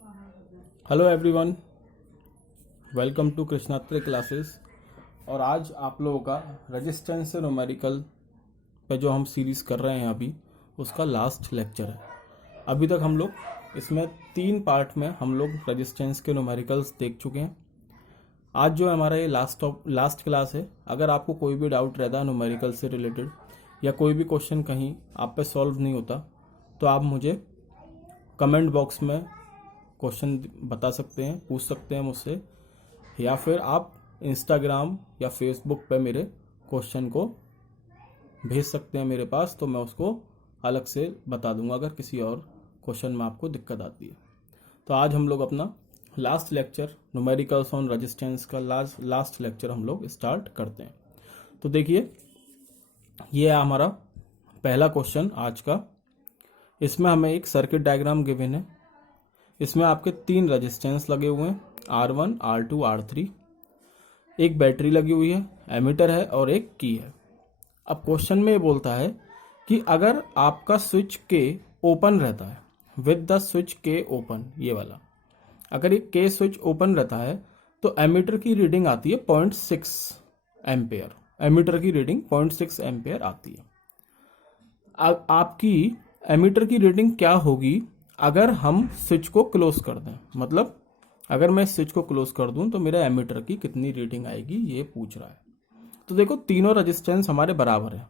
Hello everyone, welcome to Krishnatri classes. और आज आप लोगों का रेजिस्टेंस से न्यूमेरिकल पे जो हम सीरीज़ कर रहे हैं अभी, उसका लास्ट लेक्चर है। अभी तक हम लोग इसमें 3 पार्ट में हम लोग रेजिस्टेंस के न्यूमेरिकल्स देख चुके हैं। आज जो हमारा ये लास्ट क्लास है, अगर आपको कोई भी डाउट रहता है न्यूमेरिकल से रिलेटेड या कोई भी क्वेश्चन कहीं आप पे सॉल्व नहीं होता, तो आप मुझे कमेंट बॉक्स में क्वेश्चन बता सकते हैं, पूछ सकते हैं मुझसे, या फिर आप इंस्टाग्राम या फेसबुक पे मेरे क्वेश्चन को भेज सकते हैं मेरे पास, तो मैं उसको अलग से बता दूंगा अगर किसी और क्वेश्चन में आपको दिक्कत आती है। तो आज हम लोग अपना last lecture numericals on resistance का लास्ट लेक्चर हम लोग स्टार्ट करते हैं। तो देखिए, ये है हमारा पहला क्वेश्चन आज का। इसमें हमें एक सर्किट डायग्राम गिवन है। इसमें आपके 3 रेजिस्टेंस लगे हुए हैं, R1, R2, R3। एक बैटरी लगी हुई है, एमीटर है और एक की है। अब क्वेश्चन में ये बोलता है कि अगर आपका स्विच के ओपन रहता है, विद द स्विच के ओपन, ये वाला, अगर ये के स्विच ओपन रहता है तो एमीटर की रीडिंग आती है 0.6 एम्पेयर। एमीटर की रीडिंग 0.6 एम्पेयर आती है। आपकी एमीटर की रीडिंग क्या होगी अगर हम स्विच को क्लोज कर दें? मतलब अगर मैं स्विच को क्लोज कर दूं तो मेरे एमीटर की कितनी रीडिंग आएगी, ये पूछ रहा है। तो देखो, तीनों रेजिस्टेंस हमारे बराबर है।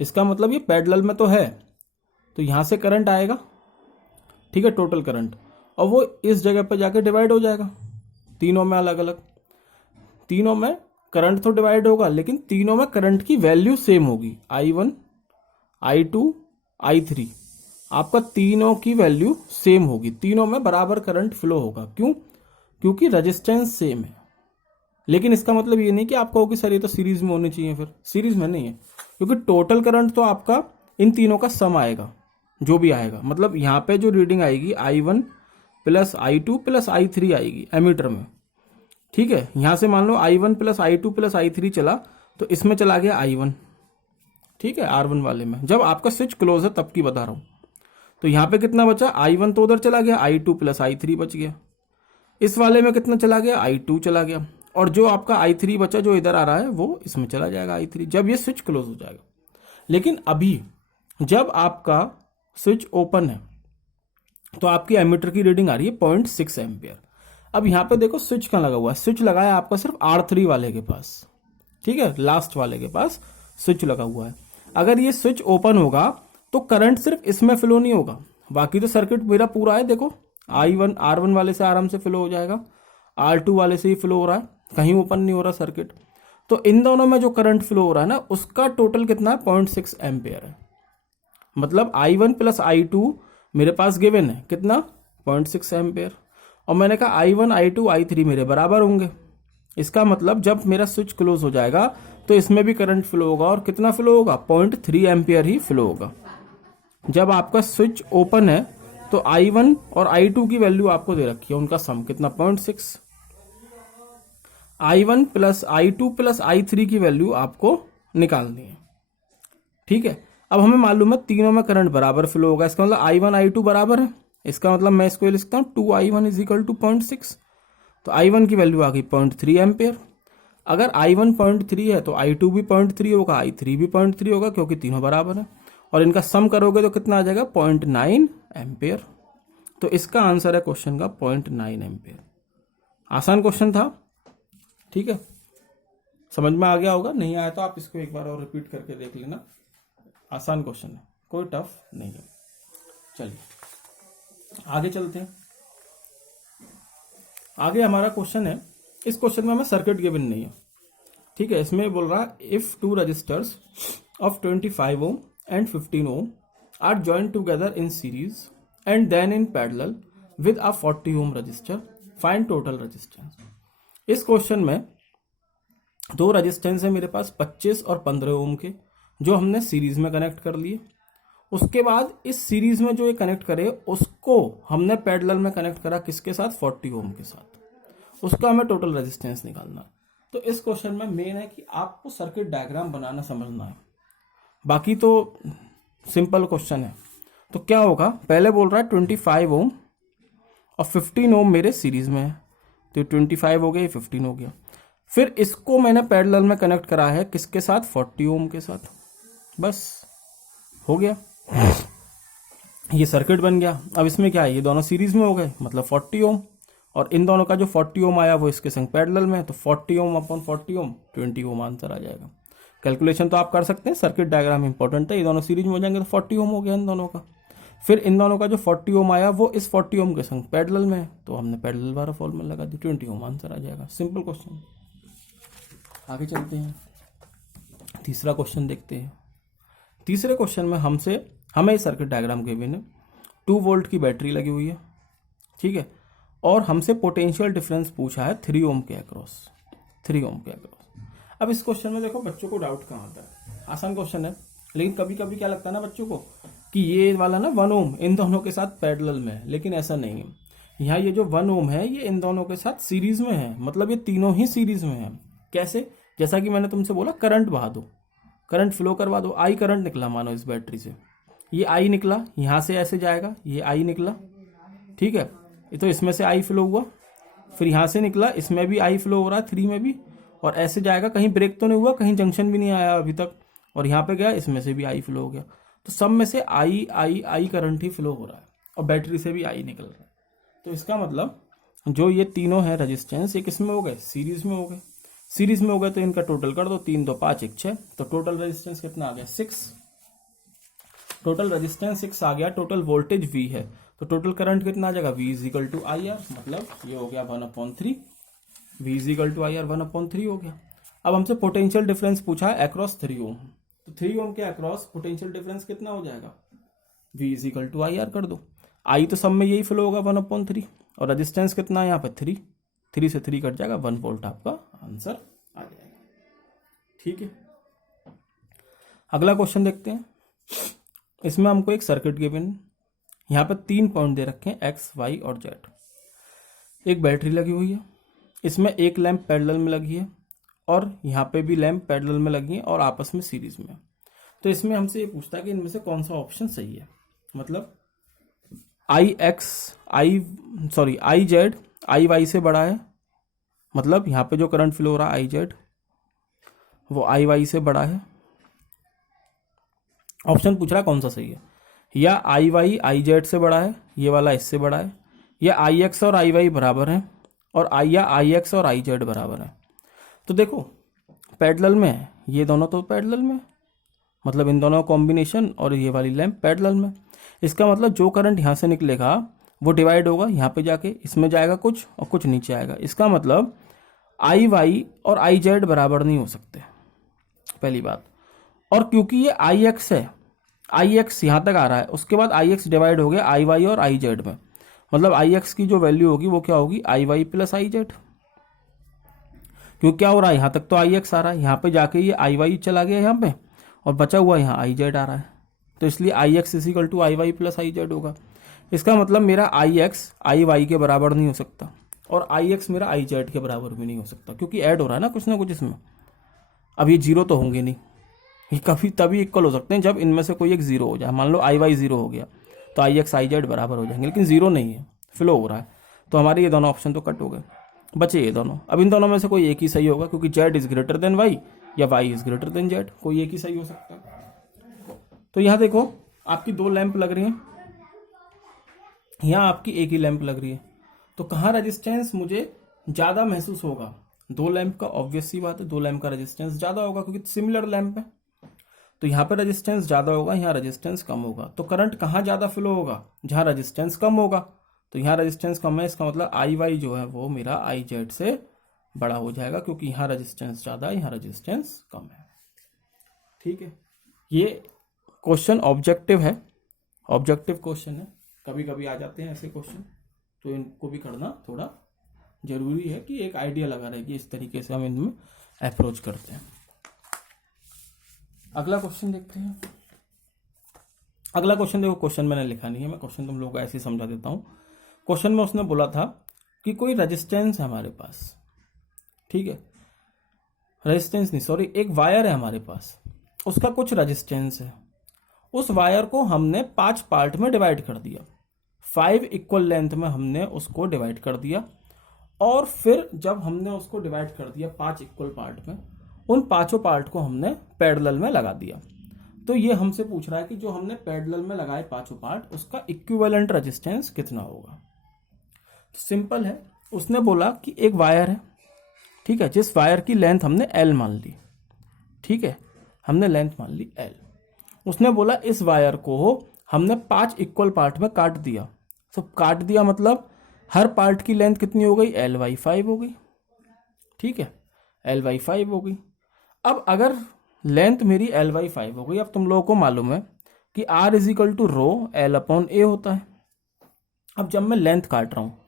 इसका मतलब ये पैरेलल में तो है, तो यहां से करंट आएगा, ठीक है, टोटल करंट, और वो इस जगह पर जाके डिवाइड हो जाएगा तीनों में अलग अलग। तीनों में करंट तो डिवाइड होगा, लेकिन तीनों में करंट की वैल्यू सेम होगी। I1, I2, I3, आपका तीनों की वैल्यू सेम होगी, तीनों में बराबर करंट फ्लो होगा। क्यों? क्योंकि रेजिस्टेंस सेम है। लेकिन इसका मतलब ये नहीं कि आप कहो कि सर ये तो सीरीज में होनी चाहिए। फिर सीरीज में नहीं है, क्योंकि टोटल करंट तो आपका इन तीनों का सम आएगा, जो भी आएगा। मतलब यहाँ पे जो रीडिंग आएगी I1 plus I2 plus I3 आएगी एमीटर में, ठीक है। यहां से मान लो I1 plus I2 plus I3 चला, तो इसमें चला गया I1, ठीक है, R1 वाले में। जब आपका स्विच क्लोज है तब की बता रहा हूं। तो यहां पे कितना बचा? I1 तो उधर चला गया, I2 प्लस I3 बच गया। इस वाले में कितना चला गया? I2 चला गया, और जो आपका I3 बचा जो इधर आ रहा है वो इसमें चला जाएगा I3, जब ये स्विच क्लोज हो जाएगा। लेकिन अभी जब आपका स्विच ओपन है तो आपकी एमीटर की रीडिंग आ रही है 0.6 एम्पियर। अब यहां पे देखो स्विच कहां लगा हुआ है? स्विच लगा है आपका सिर्फ R3 वाले के पास, ठीक है, लास्ट वाले के पास स्विच लगा हुआ है। अगर ये स्विच ओपन होगा तो करंट सिर्फ इसमें फ्लो नहीं होगा, बाकी तो सर्किट मेरा पूरा है। देखो, R1 वाले से आराम से फ्लो हो जाएगा, R2 वाले से ही फ्लो हो रहा है, कहीं ओपन नहीं हो रहा सर्किट। तो इन दोनों में जो करंट फ्लो हो रहा है ना, उसका टोटल कितना है? 0.6 एम्पियर है। मतलब I1 प्लस I2 मेरे पास गिवन है कितना? 0.6 एम्पियर। और मैंने कहा I1, I2, I3 मेरे बराबर होंगे। इसका मतलब जब मेरा स्विच क्लोज हो जाएगा तो इसमें भी करंट फ्लो होगा, और कितना फ्लो होगा? 0.3 एम्पियर ही फ्लो होगा। जब आपका स्विच ओपन है तो I1 और I2 की वैल्यू आपको दे रखी है, उनका सम कितना? 0.6। I1 plus I2 plus I3 की वैल्यू आपको निकालनी है, ठीक है। अब हमें मालूम है तीनों में करंट बराबर फ्लो होगा। इसका मतलब I1 I2 बराबर है। इसका मतलब मैं इसको लिखता हूं 2I1 इज इक्वल टू 0.6। तो I1 की वैल्यू आ गई 0.3 एम्पियर। अगर I1 0.3 है तो I2 भी 0.3 होगा, I3 भी 0.3 होगा, क्योंकि तीनों बराबर है। और इनका सम करोगे तो कितना आ जाएगा? 0.9 एम्पियर। तो इसका आंसर है क्वेश्चन का 0.9 एम्पियर। आसान क्वेश्चन था, ठीक है, समझ में आ गया होगा। नहीं आया तो आप इसको एक बार और रिपीट करके देख लेना। आसान क्वेश्चन है, कोई टफ नहीं है। चलिए आगे चलते हैं। आगे हमारा क्वेश्चन है, इस क्वेश्चन में हमें सर्किट गिवन नहीं है, ठीक है। इसमें बोल रहा है if 2 resistors of 25 ohm and 15 ohm are joined together in series and then in parallel with a 40 ohm resistor, find total resistance। इस क्वेश्चन में 2 रेजिस्टेंस है मेरे पास, 25 और 15 ओम के, जो हमने सीरीज में कनेक्ट कर लिए। उसके बाद इस सीरीज में जो ये कनेक्ट करे उसको हमने पैरेलल में कनेक्ट करा, किसके साथ? 40 ओम के साथ। उसका हमें टोटल रेजिस्टेंस निकालना है। तो इस क्वेश्चन में मेन है कि आपको सर्किट डायग्राम बनाना समझना है, बाकी तो सिंपल क्वेश्चन है। तो क्या होगा? पहले बोल रहा है 25 ओम और 15 ओम मेरे सीरीज में है, तो 25 हो गया, ये 15 हो गया। फिर इसको मैंने पैरेलल में कनेक्ट करा है किसके साथ, 40 ओम के साथ, बस हो गया, ये सर्किट बन गया। अब इसमें क्या है, ये दोनों सीरीज में हो गए, मतलब 40 ओम, और इन दोनों का जो 40 ओम आया वो इसके संग पैरेलल में है, तो 40 ओम अपॉन 40 ओम 20 ओम आंसर आ जाएगा। कैलकुलेशन तो आप कर सकते हैं, सर्किट डायग्राम इंपॉर्टेंट है। ये दोनों सीरीज में हो जाएंगे तो 40 ओम हो गया इन दोनों का। फिर इन दोनों का जो 40 ओम आया वो इस 40 ओम के संग पैरेलल में है, तो हमने पैरेलल वाला फॉर्मूला लगा दी, 20 ओम आंसर आ जाएगा। Simple question. आगे चलते हैं, तीसरा क्वेश्चन देखते हैं। तीसरे क्वेश्चन में हमें सर्किट डायग्राम के बिना 2 वोल्ट की बैटरी लगी हुई है, ठीक है, और हमसे पोटेंशियल डिफरेंस पूछा है 3 ओम के अक्रॉस, 3 ओम के अक्रॉस। अब इस क्वेश्चन में देखो बच्चों को डाउट कहाँ आता है, आसान क्वेश्चन है, लेकिन कभी कभी क्या लगता है ना बच्चों को कि ये वाला ना 1 ओम इन दोनों के साथ पैरेलल में है, लेकिन ऐसा नहीं है। यहाँ ये जो 1 ओम है ये इन दोनों के साथ सीरीज में है, मतलब ये तीनों ही सीरीज में है। कैसे, जैसा कि मैंने तुमसे बोला करंट बहा दो, करंट फ्लो करवा दो। आई करंट निकला मानो इस बैटरी से, ये आई निकला, यहाँ से ऐसे जाएगा, ये आई निकला, ठीक है, ये तो इसमें से आई फ्लो हुआ, फिर यहाँ से निकला, इसमें भी आई फ्लो हो रहा है 3 में भी, और ऐसे जाएगा, कहीं ब्रेक तो नहीं हुआ, कहीं जंक्शन भी नहीं आया अभी तक, और यहाँ पे गया, इसमें से भी आई फ्लो हो गया, तो सब में से आई आई आई करंट ही फ्लो हो रहा है, और बैटरी से भी आई निकल रहा है। तो इसका मतलब जो ये तीनों है रेजिस्टेंस, ये किस में हो गए, सीरीज में हो गए। सीरीज में हो गए तो इनका टोटल कर दो, 3 2 5 1 6, तो टोटल रेजिस्टेंस कितना आ गया, 6। टोटल रेजिस्टेंस 6 आ गया। टोटल वोल्टेज V है, तो टोटल करंट कितना आ जाएगा, V is equal to I R, मतलब ये हो गया 1/3, V is equal to I R 1/3 हो गया। अब हमसे पोटेंशियल डिफरेंस पूछा है अक्रॉस 3 ओम, तो 3 ओम के अक्रॉस पोटेंशियल डिफरेंस कितना हो जाएगा, V is equal to I R कर दो। आई तो सब में यही फ्लो होगा 1/3, और रेजिस्टेंस कितना है यहाँ पे 3, 3 से 3 कट जाएगा, 1 वोल्ट आपका आंसर आ जाएगा। ठीक है, अगला क्वेश्चन देखते हैं। इसमें हमको एक सर्किट गिवन, यहाँ पे 3 पॉइंट दे रखे हैं X, Y और Z। एक बैटरी लगी हुई है, इसमें एक लैंप पैरेलल में लगी है, और यहाँ पे भी लैंप पैरेलल में लगी है और आपस में सीरीज में। तो इसमें हमसे ये पूछता है कि इनमें से कौन सा ऑप्शन सही है, मतलब आई जेड आई वाई से बड़ा है, मतलब यहाँ पे जो करंट फ्लो हो रहा है आई जेड वो आई वाई से बड़ा है। ऑप्शन पूछ रहा है कौन सा सही है, या आई वाई आई जेड से बड़ा है, ये वाला इससे बड़ा है, या आई एक्स और आई वाई बराबर है, और आई एक्स और आई जेड बराबर है। तो देखो पैरेलल में है, ये दोनों तो पैरेलल में, मतलब इन दोनों कॉम्बिनेशन, और ये वाली लैंप पैरेलल में। इसका मतलब जो करंट यहाँ से निकलेगा वो डिवाइड होगा, यहाँ पे जाके इसमें जाएगा कुछ और कुछ नीचे आएगा। इसका मतलब आई वाई और आई जेड बराबर नहीं हो सकते, पहली बात। और क्योंकि ये आई एक्स है, आई एक्स यहाँ तक आ रहा है, उसके बाद आई एक्स डिवाइड हो गया आई वाई और आई जेड में, मतलब आई एक्स की जो वैल्यू होगी वो क्या होगी, आई वाई प्लस आई जेड। क्योंकि क्या हो रहा है, यहाँ तक तो आई एक्स आ रहा है, यहाँ पे जाके ये आई वाई चला गया यहाँ पे, और बचा हुआ यहाँ आई जेड आ रहा है, तो इसलिए I X is equal to I Y plus I Z होगा। इसका मतलब मेरा आई एक्स आई वाई के बराबर नहीं हो सकता, और आई एक्स मेरा आई जेड के बराबर भी नहीं हो सकता, क्योंकि ऐड हो रहा है ना कुछ इसमें। अब ये जीरो तो होंगे नहीं, ये कभी तभी इक्वल हो सकते हैं जब इनमें से कोई एक जीरो हो जाए। मान लो आई वाई जीरो हो गया तो आई एक्स आई जेड बराबर हो जाएंगे, लेकिन जीरो नहीं है, फ्लो हो रहा है, तो हमारे ये दोनों ऑप्शन तो कट हो गए, बचे ये दोनों। अब इन दोनों में से कोई एक ही सही होगा, क्योंकि Z is greater than Y या Y is greater than Z, कोई एक ही सही हो सकता है। तो यहाँ देखो आपकी 2 लैंप लग रही हैं, यहाँ आपकी एक ही लैंप लग रही है, तो कहाँ रेजिस्टेंस मुझे ज़्यादा महसूस होगा, 2 लैंप का। ऑब्वियस सी बात है 2 लैंप का रेजिस्टेंस ज़्यादा होगा, क्योंकि सिमिलर लैंप है, तो यहाँ पे रेजिस्टेंस ज़्यादा होगा, यहाँ रेजिस्टेंस कम होगा। तो करंट कहाँ ज़्यादा फ्लो होगा, जहाँ रेजिस्टेंस कम होगा, तो यहाँ रेजिस्टेंस कम है, इसका मतलब आई वाई जो है वो मेरा आई जेड से बड़ा हो जाएगा, क्योंकि यहाँ रेजिस्टेंस ज़्यादा है, यहाँ रेजिस्टेंस कम है। ठीक है, ये क्वेश्चन ऑब्जेक्टिव है, ऑब्जेक्टिव क्वेश्चन है, कभी कभी आ जाते हैं ऐसे क्वेश्चन, तो इनको भी करना थोड़ा जरूरी है कि एक आइडिया लगा रहे कि इस तरीके से हम इनमें अप्रोच करते हैं। अगला क्वेश्चन देखते हैं। अगला क्वेश्चन देखो, क्वेश्चन मैंने लिखा नहीं है, मैं क्वेश्चन तुम लोग को ऐसे ही समझा देता हूँ। क्वेश्चन में उसने बोला था कि कोई रेजिस्टेंस है हमारे पास, ठीक है, रेजिस्टेंस नहीं सॉरी, एक वायर है हमारे पास, उसका कुछ रेजिस्टेंस है, उस वायर को हमने 5 पार्ट में डिवाइड कर दिया। 5 इक्वल लेंथ में हमने उसको डिवाइड कर दिया, और फिर जब हमने उसको डिवाइड कर दिया 5 इक्वल पार्ट में, उन पांचों पार्ट को हमने पैरेलल में लगा दिया। तो ये हमसे पूछ रहा है कि जो हमने पैरेलल में लगाए पांचों पार्ट, उसका इक्विवेलेंट रेजिस्टेंस कितना होगा। तो सिंपल है, उसने बोला कि एक वायर है, ठीक है, जिस वायर की लेंथ हमने L मान ली, ठीक है, हमने लेंथ मान ली L। उसने बोला इस वायर को हमने 5 इक्वल पार्ट में काट दिया। तो काट दिया मतलब हर पार्ट की लेंथ कितनी हो गई, L/5 हो गई, ठीक है, L/5 हो गई। अब अगर लेंथ मेरी L/5 हो गई, अब तुम लोगों को मालूम है कि R = रो L/A होता है। अब जब मैं लेंथ काट रहा हूँ,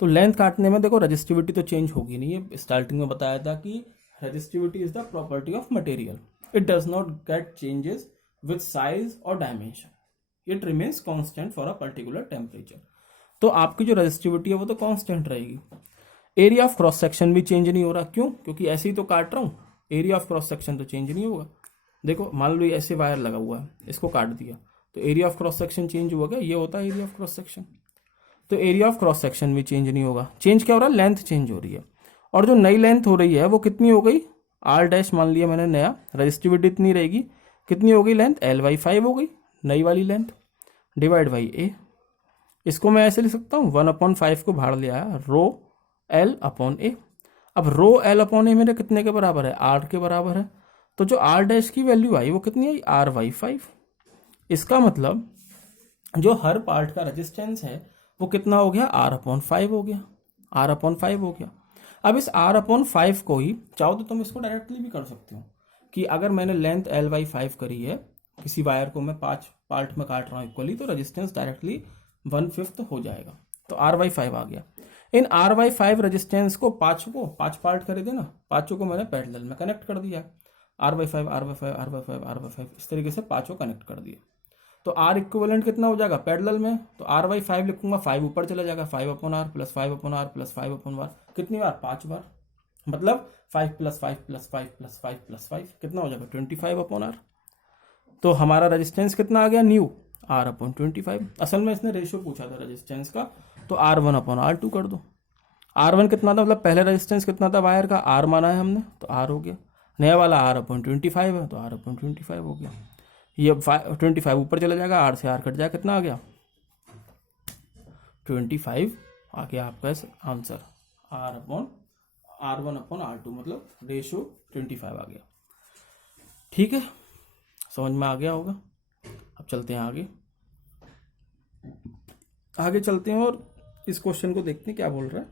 तो लेंथ काटने में देखो रजिस्टिविटी तो चेंज होगी नहीं है। स्टार्टिंग में बताया था कि resistivity is the property of material, it does not get changes with size और dimension, it remains constant for a particular temperature. तो आपकी जो रजिस्टिविटी है वो तो कांस्टेंट रहेगी। एरिया ऑफ क्रॉस सेक्शन भी चेंज नहीं हो रहा, क्यों? क्योंकि ऐसे ही तो काट रहा हूँ, एरिया ऑफ क्रॉस सेक्शन तो चेंज नहीं होगा। देखो मान लो ये ऐसे वायर लगा हुआ है, इसको काट दिया तो area of cross section change हुआ क्या? ये होता है एरिया ऑफ क्रॉस सेक्शन। तो एरिया ऑफ क्रॉस सेक्शन भी चेंज नहीं होगा। चेंज क्या हो रहा है? लेंथ चेंज हो रही है। और जो नई लेंथ हो रही है वो कितनी हो गई? R' मान लिया मैंने नया, रजिस्टिविटी इतनी रहेगी, कितनी हो गई लेंथ? L/5 हो गई नई वाली लेंथ, डिवाइड बाई A। इसको मैं ऐसे लिख सकता हूँ, 1/5 को बाहर ले आया, रो L/A। अब रो L/A मेरे कितने के बराबर है? R के बराबर है। तो जो R' की वैल्यू आई वो कितनी आई? R/5। इसका मतलब जो हर पार्ट का रेजिस्टेंस है वो कितना हो गया? R/5 हो गया, R/5 हो गया। अब इस R/5 को ही चाहो तो तुम इसको डायरेक्टली भी कर सकते हो कि अगर मैंने लेंथ L/5 करी है, किसी वायर को मैं 5 पार्ट में काट रहा हूँ इक्वली, तो रेजिस्टेंस डायरेक्टली 1/5 हो जाएगा। तो R/5 आ गया। इन R/5 रेजिस्टेंस को 5 पार्ट करे थे ना, पांचों को मैंने पैरेलल में कनेक्ट कर दिया, R/5 R/5 R/5 R/5, इस तरीके से पांचों कनेक्ट कर दिए। तो R इक्विवेलेंट कितना हो जाएगा पैरेलल में? तो R/5 लिखूंगा, 5 ऊपर चला जाएगा, 5/R plus 5/R plus 5/R। कितनी बार? 5 बार। मतलब 5 + 5 + 5 + 5 + 5 कितना हो जाएगा? 25/R। तो हमारा रेजिस्टेंस कितना आ गया? New R/25। असल में इसने रेशियो पूछा था रेजिस्टेंस का, तो R1/R2 कर दो। R1 कितना था? मतलब पहले रेजिस्टेंस कितना था वायर का? R माना है हमने, तो R हो गया। नया वाला R/25 है, तो R/25 हो गया। ये 25 ऊपर चला जाएगा, R से R कट जाएगा, कितना आ गया? 25 आ गया आपका आंसर। R/R1/R2 मतलब रेशियो 25 आ गया। ठीक है, समझ में आ गया होगा। अब चलते हैं आगे चलते हैं और इस क्वेश्चन को देखते हैं क्या बोल रहा है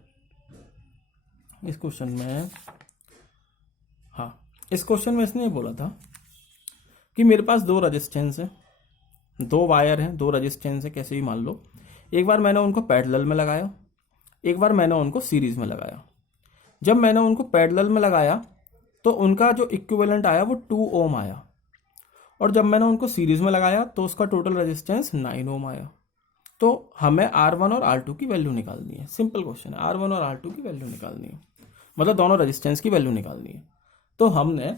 इस क्वेश्चन में। हाँ, इस क्वेश्चन में इसने बोला था कि मेरे पास 2 रेजिस्टेंस है, 2 वायर हैं, 2 रेजिस्टेंस है, कैसे भी मान लो। एक बार मैंने उनको पैरेलल में लगाया, एक बार मैंने उनको सीरीज में लगाया। जब मैंने उनको पैरेलल में लगाया तो उनका जो इक्विवेलेंट आया वो 2 ओम आया, और जब मैंने उनको सीरीज में लगाया तो उसका टोटल रेजिस्टेंस 9 ओम आया। तो हमें R1 और R2 की वैल्यू निकालनी है। सिंपल क्वेश्चन है, R1 और R2 की वैल्यू निकालनी है, मतलब दोनों रेजिस्टेंस की वैल्यू निकालनी है। तो हमने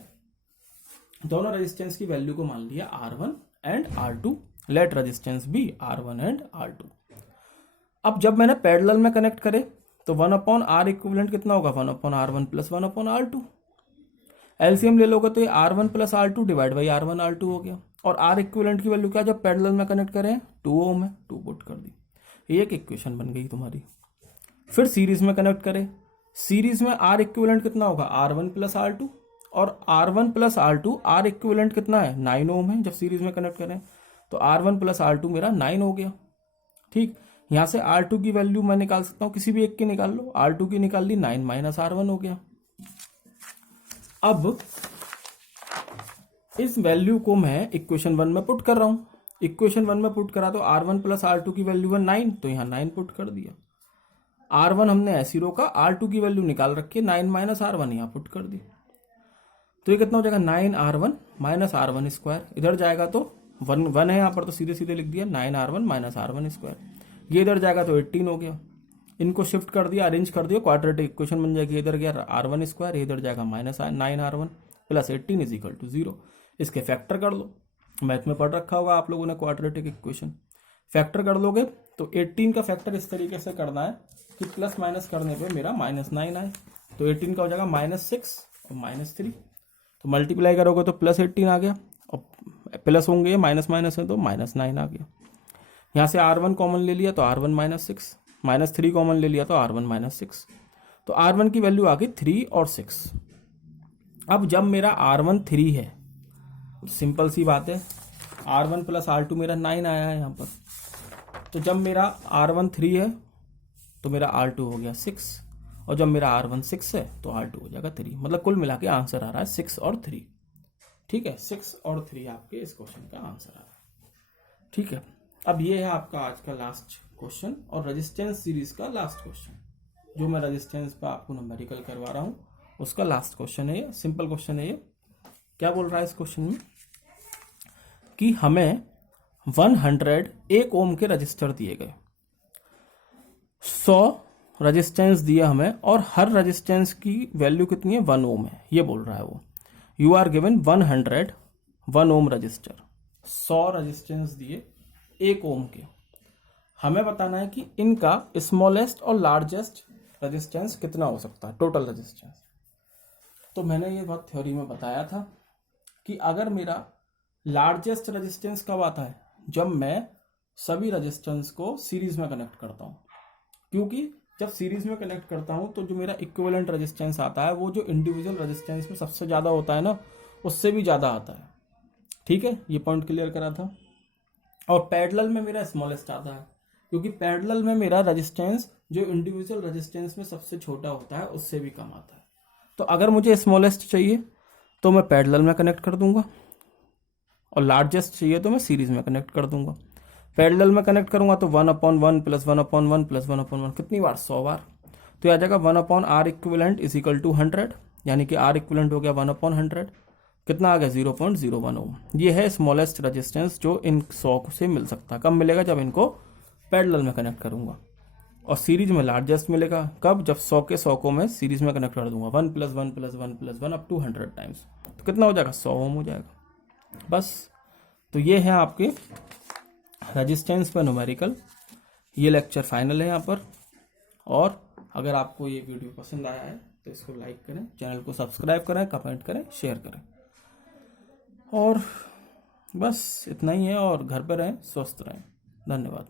दोनों रेजिस्टेंस की वैल्यू को मान लिया R1 and R2। Let resistance be R1 and R2। अब जब मैंने पैरेलल में कनेक्ट करे तो 1/R इक्विवेलेंट कितना होगा? 1/R1 plus 1/R2। एलसीएम ले लोगे तो ये R1 plus R2 divide by R1 R2 हो गया। और R इक्विवेलेंट की वैल्यू क्या? जब पैरेलल में कनेक्ट करें 2 ओम है, 2 पुट कर दी, ये एक इक्वेशन बन गई तुम्हारी। फिर सीरीज में कनेक्ट करें, सीरीज में R इक्विवेलेंट कितना होगा? R1 प्लस R2, और R1 plus R2 R equivalent कितना है? 9 ओम है। जब सीरीज में कनेक्ट करें तो R1 प्लस R2 मेरा 9 हो गया। ठीक, यहां से R2 की वैल्यू मैं निकाल सकता हूं, किसी भी एक की निकाल लो। R2 की निकाल ली, 9 माइनस R1 हो गया। अब इस वैल्यू को मैं इक्वेशन 1 में पुट कर रहा हूं। इक्वेशन 1 में पुट करा तो R1 प्लस R2 की वैल्यू है 9, तो यहां 9 पुट कर दिया। R1 हमने ऐसी रोका, R2 की वैल्यू निकाल रखी है, 9 माइनस R1 यहां पुट कर दी। तो ये कितना हो जाएगा? 9R1 minus R1 square. इधर जाएगा तो 1 है यहाँ पर, तो सीधे सीधे लिख दिया 9R1 माइनस R1 स्क्वायर। ये इधर जाएगा तो 18 हो गया। इनको शिफ्ट कर दिया, अरेंज कर दिया, क्वाड्रेटिक इक्वेशन बन जाएगी। इधर गया R1 स्क्वायर, इधर जाएगा minus 9R1 plus 18 is equal to 0। इसके फैक्टर कर लो, मैथ में पढ़ रखा होगा आप लोगों ने क्वाड्रेटिक इक्वेशन। फैक्टर कर लोगे तो 18 का फैक्टर इस तरीके से करना है कि प्लस माइनस करने पे मेरा -9 आए। तो 18 का हो जाएगा -6 और -3। तो मल्टीप्लाई करोगे तो +18 आ गया, और प्लस होंगे माइनस माइनस है तो -9 आ गया। यहाँ से R1 कॉमन ले लिया तो R1 -6, -3 कॉमन ले लिया तो R1 -6। तो R1 की वैल्यू आ गई 3 और 6। अब जब मेरा R1 3 है, सिंपल सी बात है, R1 + R2 मेरा 9 आया है यहाँ पर। तो जब मेरा R1 3 है तो मेरा R2 हो गया 6, और जब मेरा R1 6 है तो R2 हो जाएगा 3। मतलब कुल मिला के आंसर आ रहा है 6 और 3। ठीक है, 6 और 3 आपके इस क्वेश्चन का आंसर आ रहा है। ठीक है, अब ये है आपका आज का लास्ट क्वेश्चन और रेजिस्टेंस सीरीज का लास्ट क्वेश्चन, जो मैं रेजिस्टेंस पर आपको नंबरिकल करवा रहा हूँ उसका लास्ट क्वेश्चन है ये। सिंपल क्वेश्चन है ये। क्या बोल रहा है इस क्वेश्चन में कि हमें 101 ओम के रजिस्टर दिए गए, 100 रजिस्टेंस दिया हमें, और हर रजिस्टेंस की वैल्यू कितनी है, 1 ओम है, ये बोल रहा है वो। You are given 101 ohm resistor, 100 resistance दिए 1 ओम के। हमें बताना है कि इनका स्मॉलेस्ट और लार्जेस्ट रेजिस्टेंस कितना हो सकता है, टोटल रेजिस्टेंस। तो मैंने ये बात थ्योरी में बताया था कि अगर मेरा लार्जेस्ट रेजिस्टेंस कब आता है, जब मैं सभी रेजिस्टेंस को सीरीज में कनेक्ट करता हूँ। क्योंकि जब सीरीज में कनेक्ट करता हूँ तो जो मेरा इक्विवेलेंट रेजिस्टेंस आता है वो जो इंडिविजुअल रेजिस्टेंस में सबसे ज़्यादा होता है ना, उससे भी ज़्यादा आता है। ठीक है, ये पॉइंट क्लियर करा था। और पैरेलल में मेरा स्मॉलेस्ट आता है, क्योंकि पैरेलल में मेरा रेजिस्टेंस जो इंडिविजुअल रेजिस्टेंस में सबसे छोटा होता है उससे भी कम आता है। तो अगर मुझे स्मॉलेस्ट चाहिए तो मैं पैरेलल में कनेक्ट कर दूंगा, और लार्जेस्ट चाहिए तो मैं सीरीज में कनेक्ट कर दूंगा। पैरेलल में कनेक्ट करूंगा तो 1/1 + 1/1 + 1/1 कितनी बार, 100 बार। तो यह आ जाएगा 1/R इक्विवेलेंट = 100, यानी कि R इक्विवेलेंट हो गया 1/100। कितना आ गया, 0.01 ओम। ये है स्मॉलेस्ट रेजिस्टेंस जो इन 100 से मिल सकता है। कब मिलेगा, जब इनको पैरेलल में कनेक्ट करूंगा। और सीरीज में लार्जेस्ट मिलेगा कब, जब 100 के 100 को मैं सीरीज में कनेक्ट कर दूंगा, 1 + 1 + 1 + 1 अप टू 100 टाइम्स। तो कितना हो जाएगा, 100 ओम हो जाएगा। बस, तो ये है आपके रेजिस्टेंस पर न्यूमेरिकल। ये लेक्चर फाइनल है यहाँ पर। और अगर आपको ये वीडियो पसंद आया है तो इसको लाइक करें, चैनल को सब्सक्राइब करें, कमेंट करें, शेयर करें। और बस इतना ही है, और घर पर रहें, स्वस्थ रहें। धन्यवाद।